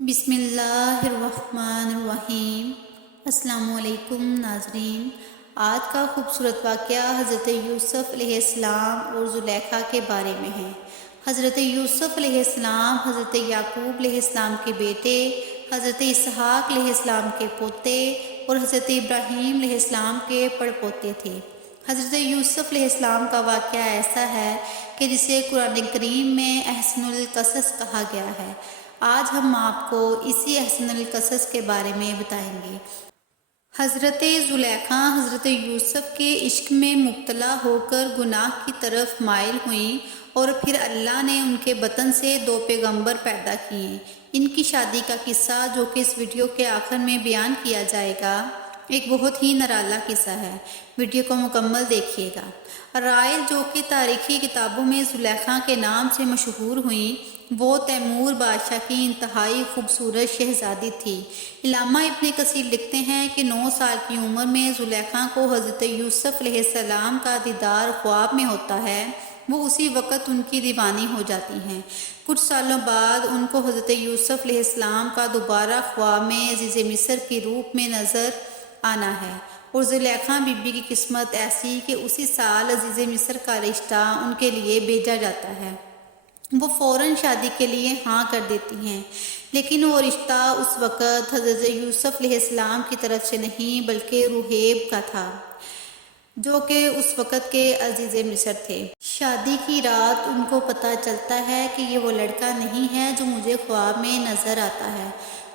بسم اللہ الرحمن الرحیم۔ السلام علیکم ناظرین، آج کا خوبصورت واقعہ حضرت یوسف علیہ السلام اور زلیخا کے بارے میں ہے۔ حضرت یوسف علیہ السلام حضرت یعقوب علیہ السلام کے بیٹے، حضرت اسحاق علیہ السلام کے پوتے اور حضرت ابراہیم علیہ السلام کے پڑپوتے تھے۔ حضرت یوسف علیہ السلام کا واقعہ ایسا ہے کہ جسے قرآن کریم میں احسن القصص کہا گیا ہے۔ آج ہم آپ کو اسی احسن القصص کے بارے میں بتائیں گے۔ حضرت زلیخا حضرت یوسف کے عشق میں مبتلا ہو کر گناہ کی طرف مائل ہوئیں اور پھر اللہ نے ان کے بطن سے 2 پیغمبر پیدا کیے۔ ان کی شادی کا قصہ جو کہ اس ویڈیو کے آخر میں بیان کیا جائے گا، ایک بہت ہی نرالا قصہ ہے۔ ویڈیو کو مکمل دیکھیے گا۔ رائل جو کہ تاریخی کتابوں میں زلیخا کے نام سے مشہور ہوئیں، وہ تیمور بادشاہ کی انتہائی خوبصورت شہزادی تھی۔ علامہ ابن کثیر لکھتے ہیں کہ 9 سال کی عمر میں زلیخا کو حضرت یوسف علیہ السلام کا دیدار خواب میں ہوتا ہے۔ وہ اسی وقت ان کی دیوانی ہو جاتی ہیں۔ کچھ سالوں بعد ان کو حضرت یوسف علیہ السلام کا دوبارہ خواب میں عزیز مصر کے روپ میں نظر آنا ہے، اور زلیخا بی بی کی قسمت ایسی کہ اسی سال عزیز مصر کا رشتہ ان کے لیے بھیجا جاتا ہے۔ وہ فوراً شادی کے لیے ہاں کر دیتی ہیں، لیکن وہ رشتہ اس وقت حضرت یوسف علیہ السلام کی طرف سے نہیں بلکہ رحیب کا تھا، جو کہ اس وقت کے عزیز مصر تھے۔ شادی کی رات ان کو پتہ چلتا ہے کہ یہ وہ لڑکا نہیں ہے جو مجھے خواب میں نظر آتا ہے۔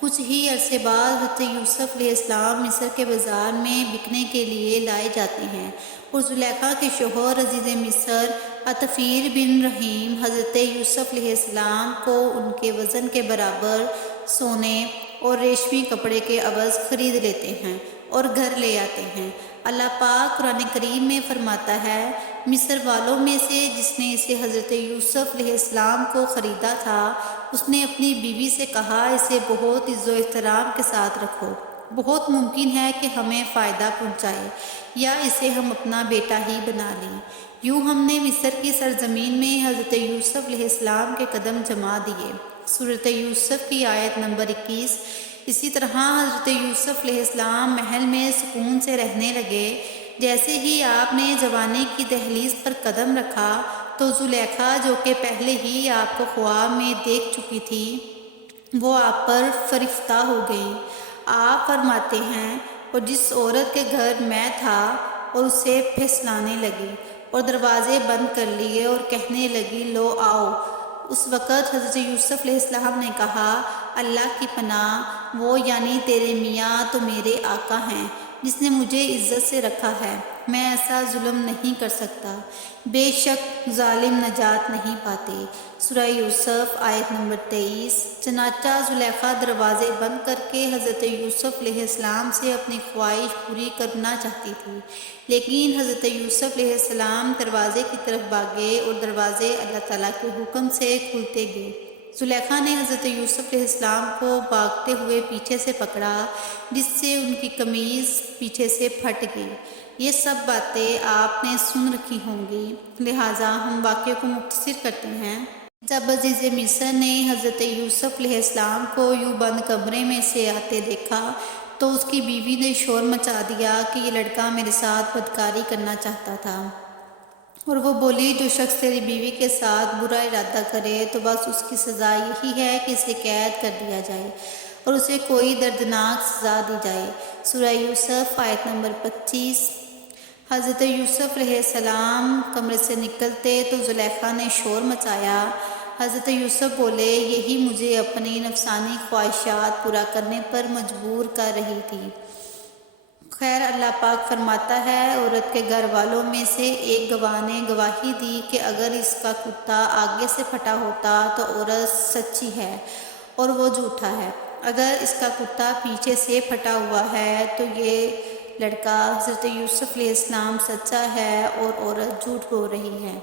کچھ ہی عرصے بعد حضرت یوسف علیہ السلام مصر کے بازار میں بکنے کے لیے لائے جاتے ہیں، اور زلیخا کے شوہر عزیز مصر عطفیر بن رحیم حضرت یوسف علیہ السلام کو ان کے وزن کے برابر سونے اور ریشمی کپڑے کے عوض خرید لیتے ہیں اور گھر لے آتے ہیں۔ اللہ پاک قرآن کریم میں فرماتا ہے، مصر والوں میں سے جس نے اسے حضرت یوسف علیہ السلام کو خریدا تھا، اس نے اپنی بیوی سے کہا، اسے بہت عزت و احترام کے ساتھ رکھو، بہت ممکن ہے کہ ہمیں فائدہ پہنچائے یا اسے ہم اپنا بیٹا ہی بنا لیں۔ یوں ہم نے مصر کی سرزمین میں حضرت یوسف علیہ السلام کے قدم جما دیے۔ سورۃ یوسف کی آیت نمبر 21۔ اسی طرح حضرت یوسف علیہ السلام محل میں سکون سے رہنے لگے۔ جیسے ہی آپ نے جوانی کی دہلیز پر قدم رکھا تو زلیخا جو کہ پہلے ہی آپ کو خواب میں دیکھ چکی تھی، وہ آپ پر فرفتہ ہو گئی۔ آپ فرماتے ہیں، اور جس عورت کے گھر میں تھا اور اسے پھسلانے لگی اور دروازے بند کر لیے اور کہنے لگی، لو آؤ۔ اس وقت حضرت یوسف علیہ السلام نے کہا، اللہ کی پناہ، وہ یعنی تیرے میاں تو میرے آقا ہیں جس نے مجھے عزت سے رکھا ہے، میں ایسا ظلم نہیں کر سکتا، بے شک ظالم نجات نہیں پاتے۔ سورہ یوسف آیت نمبر 23۔ چنانچہ زلیخا دروازے بند کر کے حضرت یوسف علیہ السلام سے اپنی خواہش پوری کرنا چاہتی تھی، لیکن حضرت یوسف علیہ السلام دروازے کی طرف بھاگے اور دروازے اللہ تعالیٰ کے حکم سے کھلتے گئے۔ زلیخا نے حضرت یوسف علیہ السلام کو بھاگتے ہوئے پیچھے سے پکڑا، جس سے ان کی قمیض پیچھے سے پھٹ گئی۔ یہ سب باتیں آپ نے سن رکھی ہوں گی، لہٰذا ہم واقعے کو مختصر کرتے ہیں۔ جب عزیز مصر نے حضرت یوسف علیہ السلام کو یوں بند کمرے میں سے آتے دیکھا تو اس کی بیوی نے شور مچا دیا کہ یہ لڑکا میرے ساتھ بدکاری کرنا چاہتا تھا، اور وہ بولی، جو شخص تیری بیوی کے ساتھ برا ارادہ کرے تو بس اس کی سزا یہی ہے کہ اسے قید کر دیا جائے اور اسے کوئی دردناک سزا دی جائے۔ سورہ یوسف آیت نمبر 25۔ حضرت یوسف علیہ السلام کمرے سے نکلتے تو زلیخا نے شور مچایا۔ حضرت یوسف بولے، یہی مجھے اپنی نفسانی خواہشات پورا کرنے پر مجبور کر رہی تھی۔ خیر، اللہ پاک فرماتا ہے، عورت کے گھر والوں میں سے ایک گواہ نے گواہی دی کہ اگر اس کا کتا آگے سے پھٹا ہوتا تو عورت سچی ہے اور وہ جھوٹا ہے، اگر اس کا کتا پیچھے سے پھٹا ہوا ہے تو یہ لڑکا حضرت یوسف علیہ السلام سچا ہے اور عورت جھوٹ بول رہی ہے۔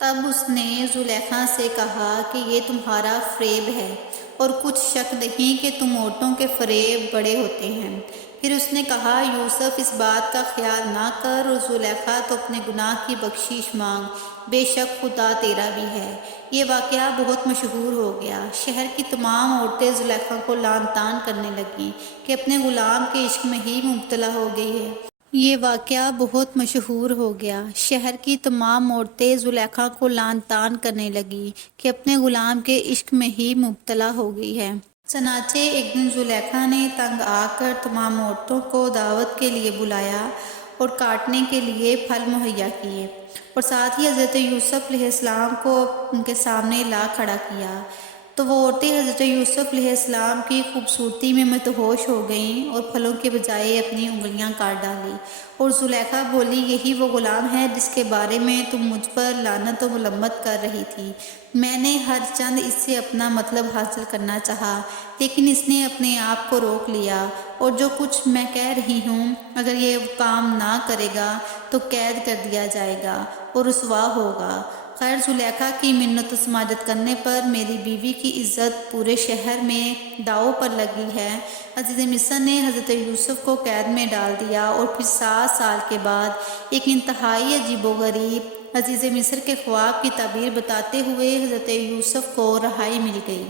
تب اس نے زلیخا سے کہا کہ یہ تمہارا فریب ہے اور کچھ شک نہیں کہ تم عورتوں کے فریب بڑے ہوتے ہیں۔ پھر اس نے کہا یوسف اس بات کا خیال نہ کر اور زلیخا تو اپنے گناہ کی بخشش مانگ، بے شک خدا تیرا بھی ہے۔ یہ واقعہ بہت مشہور ہو گیا۔ شہر کی تمام عورتیں زلیخا کو لعن طعن کرنے لگیں کہ اپنے غلام کے عشق میں ہی مبتلا ہو گئی ہے۔ یہ واقعہ بہت مشہور ہو گیا۔ شہر کی تمام عورتیں زلیخا کو لعن طعن کرنے لگیں کہ اپنے غلام کے عشق میں ہی مبتلا ہو گئی ہے۔ چنانچہ ایک دن زلیخا نے تنگ آ کر تمام عورتوں کو دعوت کے لیے بلایا اور کاٹنے کے لیے پھل مہیا کیے، اور ساتھ ہی حضرت یوسف علیہ السلام کو ان کے سامنے لا کھڑا کیا۔ تو وہ عورتیں حضرت یوسف علیہ السلام کی خوبصورتی میں مدہوش ہو گئیں اور پھلوں کے بجائے اپنی انگلیاں کاٹ ڈالیں، اور زلیخا بولی یہی وہ غلام ہے جس کے بارے میں تم مجھ پر لعنت و ملامت کر رہی تھی۔ میں نے ہر چند اس سے اپنا مطلب حاصل کرنا چاہا، لیکن اس نے اپنے آپ کو روک لیا، اور جو کچھ میں کہہ رہی ہوں اگر یہ کام نہ کرے گا تو قید کر دیا جائے گا اور رسوا ہوگا۔ خیر زلیخا کی منت و سماجت کرنے پر میری بیوی کی عزت پورے شہر میں داؤ پر لگی ہے۔ عزیز مصر نے حضرت یوسف کو قید میں ڈال دیا، اور پھر 7 سال کے بعد ایک انتہائی عجیب و غریب عزیز مصر کے خواب کی تعبیر بتاتے ہوئے حضرت یوسف کو رہائی مل گئی۔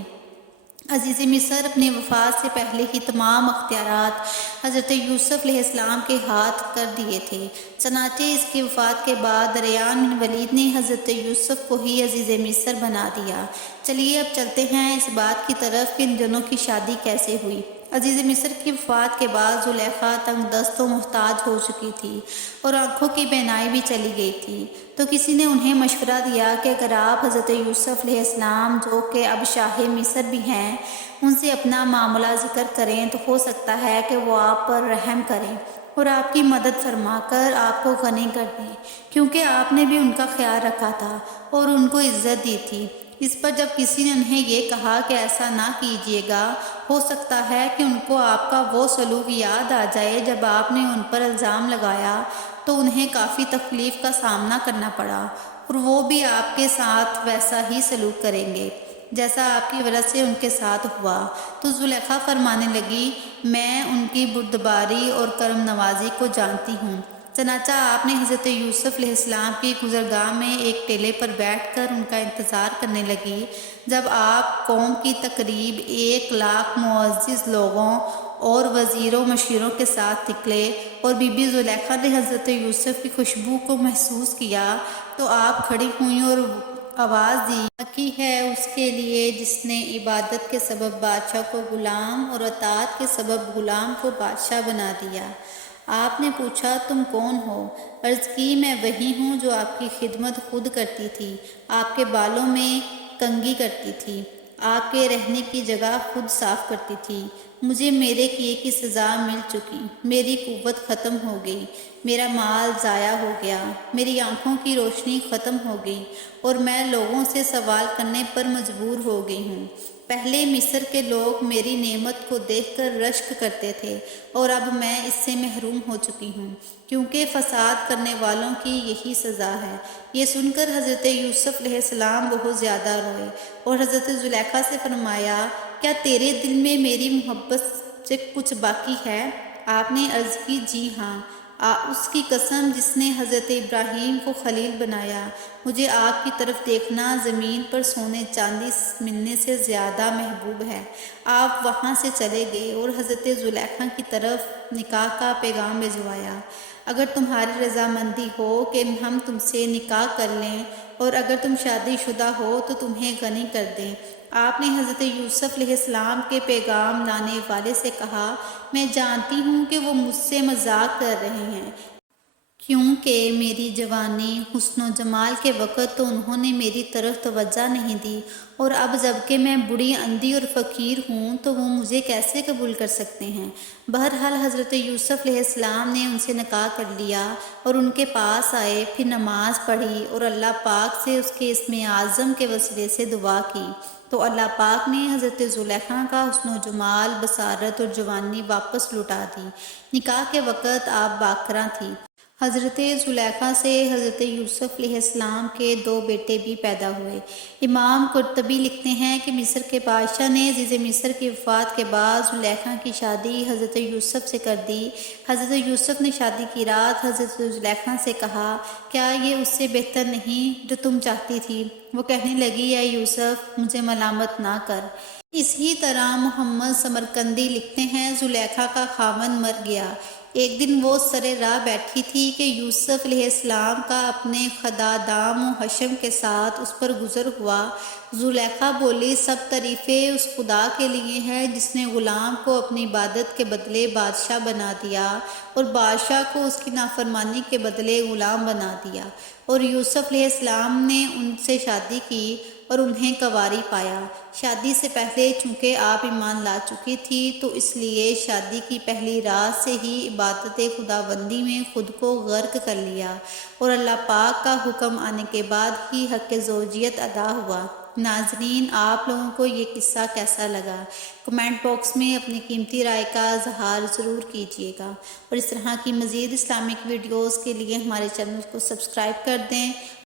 عزیز مصر اپنے وفات سے پہلے ہی تمام اختیارات حضرت یوسف علیہ السلام کے ہاتھ کر دیے تھے۔ چنانچہ اس کی وفات کے بعد ریان بن ولید نے حضرت یوسف کو ہی عزیز مصر بنا دیا۔ چلیے اب چلتے ہیں اس بات کی طرف کہ ان دونوں کی شادی کیسے ہوئی۔ عزیز مصر کی وفات کے بعد زلیخا تنگ دست و محتاج ہو چکی تھی اور آنکھوں کی بینائی بھی چلی گئی تھی، تو کسی نے انہیں مشورہ دیا کہ اگر آپ حضرت یوسف علیہ السلام جو کہ اب شاہ مصر بھی ہیں ان سے اپنا معاملہ ذکر کریں تو ہو سکتا ہے کہ وہ آپ پر رحم کریں اور آپ کی مدد فرما کر آپ کو غنی کر دیں، کیونکہ آپ نے بھی ان کا خیال رکھا تھا اور ان کو عزت دی تھی۔ اس پر جب کسی نے انہیں یہ کہا کہ ایسا نہ کیجیے گا، ہو سکتا ہے کہ ان کو آپ کا وہ سلوک یاد آ جائے جب آپ نے ان پر الزام لگایا تو انہیں کافی تکلیف کا سامنا کرنا پڑا، اور وہ بھی آپ کے ساتھ ویسا ہی سلوک کریں گے جیسا آپ کی وجہ سے ان کے ساتھ ہوا۔ تو زلیخا فرمانے لگی میں ان کی بردباری اور کرم نوازی کو جانتی ہوں۔ چنانچہ آپ نے حضرت یوسف علیہ السلام کی گزرگاہ میں ایک ٹیلے پر بیٹھ کر ان کا انتظار کرنے لگی۔ جب آپ قوم کی تقریب 1,00,000 معزز لوگوں اور وزیروں مشیروں کے ساتھ نکلے اور بی بی زلیخا نے حضرت یوسف کی خوشبو کو محسوس کیا تو آپ کھڑی ہوئیں اور آواز دی کی ہے اس کے لیے جس نے عبادت کے سبب بادشاہ کو غلام اور اطاعت کے سبب غلام کو بادشاہ بنا دیا۔ آپ نے پوچھا تم کون ہو؟ عرض کی میں وہی ہوں جو آپ کی خدمت خود کرتی تھی، آپ کے بالوں میں کنگھی کرتی تھی، آپ کے رہنے کی جگہ خود صاف کرتی تھی۔ مجھے میرے کیے کی سزا مل چکی، میری قوت ختم ہو گئی، میرا مال ضائع ہو گیا، میری آنکھوں کی روشنی ختم ہو گئی اور میں لوگوں سے سوال کرنے پر مجبور ہو گئی ہوں۔ پہلے مصر کے لوگ میری نعمت کو دیکھ کر رشک کرتے تھے اور اب میں اس سے محروم ہو چکی ہوں، کیونکہ فساد کرنے والوں کی یہی سزا ہے۔ یہ سن کر حضرت یوسف علیہ السلام بہت زیادہ روئے اور حضرت زلیخا سے فرمایا کیا تیرے دل میں میری محبت سے کچھ باقی ہے؟ آپ نے عرض کی جی ہاں، اس کی قسم جس نے حضرت ابراہیم کو خلیل بنایا، مجھے آپ کی طرف دیکھنا زمین پر سونے چاندی ملنے سے زیادہ محبوب ہے۔ آپ وہاں سے چلے گئے اور حضرت زلیخا کی طرف نکاح کا پیغام بھجوایا۔ اگر تمہاری رضامندی ہو کہ ہم تم سے نکاح کر لیں اور اگر تم شادی شدہ ہو تو تمہیں غنی کر دیں۔ آپ نے حضرت یوسف علیہ السلام کے پیغام لانے والے سے کہا میں جانتی ہوں کہ وہ مجھ سے مذاق کر رہے ہیں، کیونکہ میری جوانی حسن و جمال کے وقت تو انہوں نے میری طرف توجہ نہیں دی، اور اب جب کہ میں بوڑھی اندھی اور فقیر ہوں تو وہ مجھے کیسے قبول کر سکتے ہیں۔ بہرحال حضرت یوسف علیہ السلام نے ان سے نکاح کر لیا اور ان کے پاس آئے، پھر نماز پڑھی اور اللہ پاک سے اس کے اسم اعظم کے وسیلے سے دعا کی تو اللہ پاک نے حضرت زلیخا کا حسن و جمال، بصارت اور جوانی واپس لوٹا دی۔ نکاح کے وقت آپ باکراں تھی۔ حضرت زلیخا سے حضرت یوسف علیہ السلام کے 2 بیٹے بھی پیدا ہوئے۔ امام قرطبی لکھتے ہیں کہ مصر کے بادشاہ نے عزیز مصر کی وفات کے بعد زلیخا کی شادی حضرت یوسف سے کر دی۔ حضرت یوسف نے شادی کی رات حضرت زلیخا سے کہا، کیا یہ اس سے بہتر نہیں جو تم چاہتی تھی؟ وہ کہنے لگی، اے یوسف، مجھے ملامت نہ کر۔ اسی طرح محمد سمرقندی لکھتے ہیں، زلیخا کا خاوند مر گیا۔ ایک دن وہ سر راہ بیٹھی تھی کہ یوسف علیہ السلام کا اپنے خدادام و حشم کے ساتھ اس پر گزر ہوا۔ زلیخا بولی، سب تعریفیں اس خدا کے لیے ہے جس نے غلام کو اپنی عبادت کے بدلے بادشاہ بنا دیا اور بادشاہ کو اس کی نافرمانی کے بدلے غلام بنا دیا۔ اور یوسف علیہ السلام نے ان سے شادی کی اور انہیں کنواری پایا۔ شادی سے پہلے چونکہ آپ ایمان لا چکی تھی تو اس لیے شادی کی پہلی رات سے ہی عبادت خداوندی میں خود کو غرق کر لیا اور اللہ پاک کا حکم آنے کے بعد ہی حق زوجیت ادا ہوا۔ ناظرین، آپ لوگوں کو یہ قصہ کیسا لگا؟ کمنٹ باکس میں اپنی قیمتی رائے کا اظہار ضرور کیجیے گا، اور اس طرح کی مزید اسلامک ویڈیوز کے لیے ہمارے چینل کو سبسکرائب کر دیں